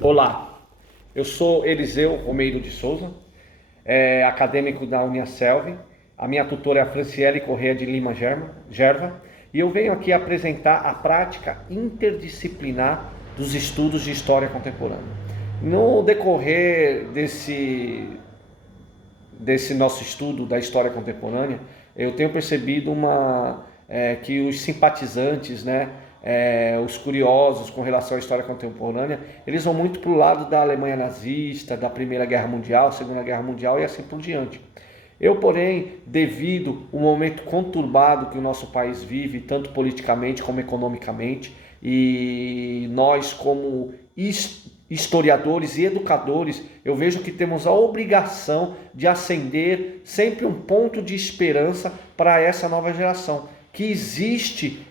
Olá, eu sou Eliseu Romeiro de Souza, acadêmico da Uniaselv. A minha tutora é a Franciele Corrêa de Lima Gerva e eu venho aqui apresentar a prática interdisciplinar dos estudos de história contemporânea. No decorrer desse nosso estudo da história contemporânea, eu tenho percebido que os simpatizantes, os curiosos com relação à história contemporânea, eles vão muito para o lado da Alemanha nazista, da Primeira Guerra Mundial, Segunda Guerra Mundial e assim por diante. Eu, porém, devido ao momento conturbado que o nosso país vive, tanto politicamente como economicamente, e nós como historiadores e educadores, eu vejo que temos a obrigação de acender sempre um ponto de esperança para essa nova geração, que existe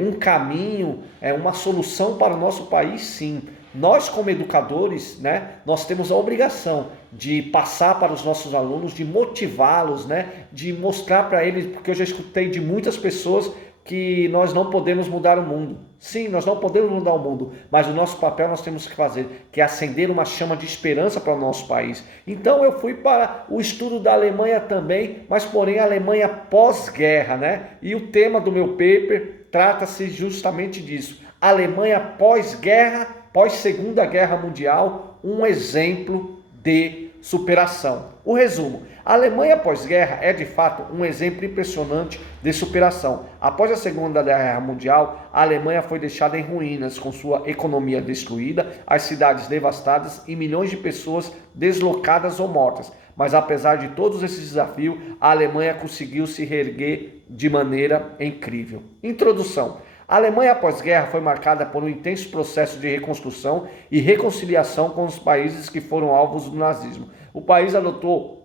um caminho, uma solução para o nosso país, sim. Nós, como educadores, nós temos a obrigação de passar para os nossos alunos, de motivá-los, de mostrar para eles, porque eu já escutei de muitas pessoas que nós não podemos mudar o mundo. Sim, nós não podemos mudar o mundo, mas o nosso papel nós temos que fazer, que é acender uma chama de esperança para o nosso país. Então eu fui para o estudo da Alemanha também, mas porém a Alemanha pós-guerra, E o tema do meu paper trata-se justamente disso. Alemanha pós-guerra, pós-Segunda Guerra Mundial, um exemplo de superação. O resumo: a Alemanha pós-guerra é de fato um exemplo impressionante de superação. Após a Segunda Guerra Mundial, a Alemanha foi deixada em ruínas, com sua economia destruída, as cidades devastadas e milhões de pessoas deslocadas ou mortas. Mas apesar de todos esses desafios, a Alemanha conseguiu se reerguer de maneira incrível. Introdução: a Alemanha pós-guerra foi marcada por um intenso processo de reconstrução e reconciliação com os países que foram alvos do nazismo. O país adotou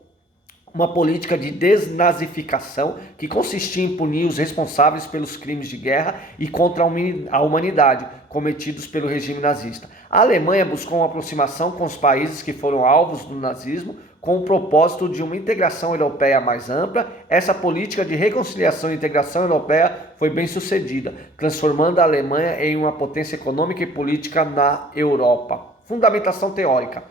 uma política de desnazificação que consistia em punir os responsáveis pelos crimes de guerra e contra a humanidade cometidos pelo regime nazista. A Alemanha buscou uma aproximação com os países que foram alvos do nazismo, com o propósito de uma integração europeia mais ampla. Essa política de reconciliação e integração europeia foi bem sucedida, transformando a Alemanha em uma potência econômica e política na Europa. Fundamentação teórica: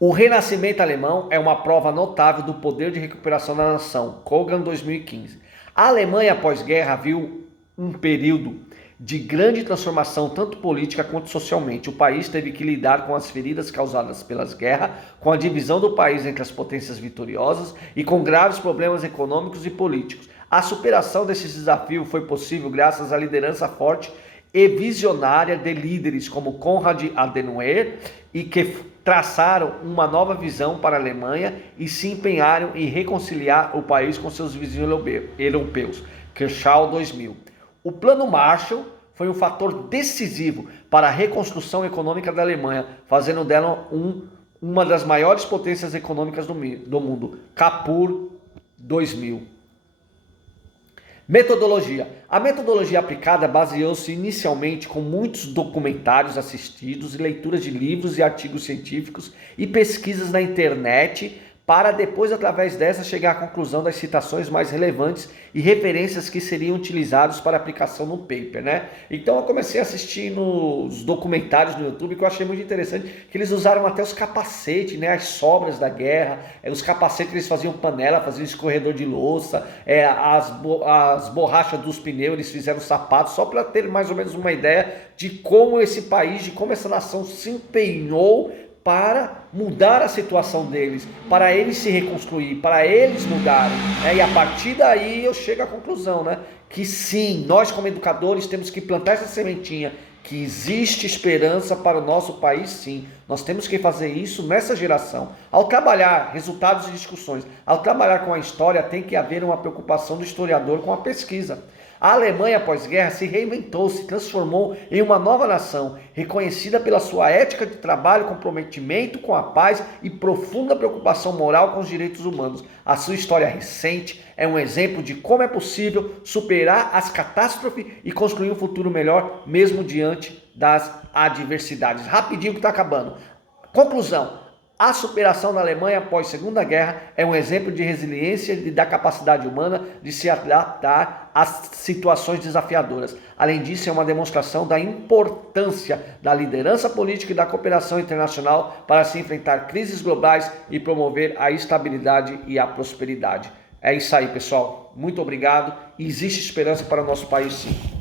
o renascimento alemão é uma prova notável do poder de recuperação da nação. Kogan, 2015. A Alemanha pós-guerra viu um período de grande transformação, tanto política quanto socialmente. O país teve que lidar com as feridas causadas pelas guerras, com a divisão do país entre as potências vitoriosas e com graves problemas econômicos e políticos. A superação desses desafios foi possível graças à liderança forte e visionária de líderes como Konrad Adenauer, e que traçaram uma nova visão para a Alemanha e se empenharam em reconciliar o país com seus vizinhos europeus. Kershaw, 2000. O Plano Marshall foi um fator decisivo para a reconstrução econômica da Alemanha, fazendo dela uma das maiores potências econômicas do mundo. Kapur, 2000. Metodologia. A metodologia aplicada baseou-se inicialmente com muitos documentários assistidos, leituras de livros e artigos científicos e pesquisas na internet, para depois, através dessa, chegar à conclusão das citações mais relevantes e referências que seriam utilizados para aplicação no paper, Então eu comecei a assistir nos documentários no YouTube, que eu achei muito interessante, que eles usaram até os capacetes, as sobras da guerra, os capacetes eles faziam panela, faziam escorredor de louça, as borrachas dos pneus eles fizeram sapatos, só para ter mais ou menos uma ideia de como esse país, de como essa nação se empenhou para mudar a situação deles, para eles se reconstruir, para eles mudarem, E a partir daí eu chego à conclusão, Que sim, nós como educadores temos que plantar essa sementinha, que existe esperança para o nosso país, sim. Nós temos que fazer isso nessa geração. Ao trabalhar resultados e discussões, ao trabalhar com a história, tem que haver uma preocupação do historiador com a pesquisa. A Alemanha pós-guerra se reinventou, se transformou em uma nova nação, reconhecida pela sua ética de trabalho, comprometimento com a paz e profunda preocupação moral com os direitos humanos. A sua história recente é um exemplo de como é possível superar as catástrofes e construir um futuro melhor, mesmo diante das adversidades. Rapidinho que está acabando. Conclusão: A superação da Alemanha após a Segunda Guerra é um exemplo de resiliência e da capacidade humana de se adaptar às situações desafiadoras. Além disso, é uma demonstração da importância da liderança política e da cooperação internacional para se enfrentar crises globais e promover a estabilidade e a prosperidade. É isso aí, pessoal. Muito obrigado. E existe esperança para o nosso país, sim.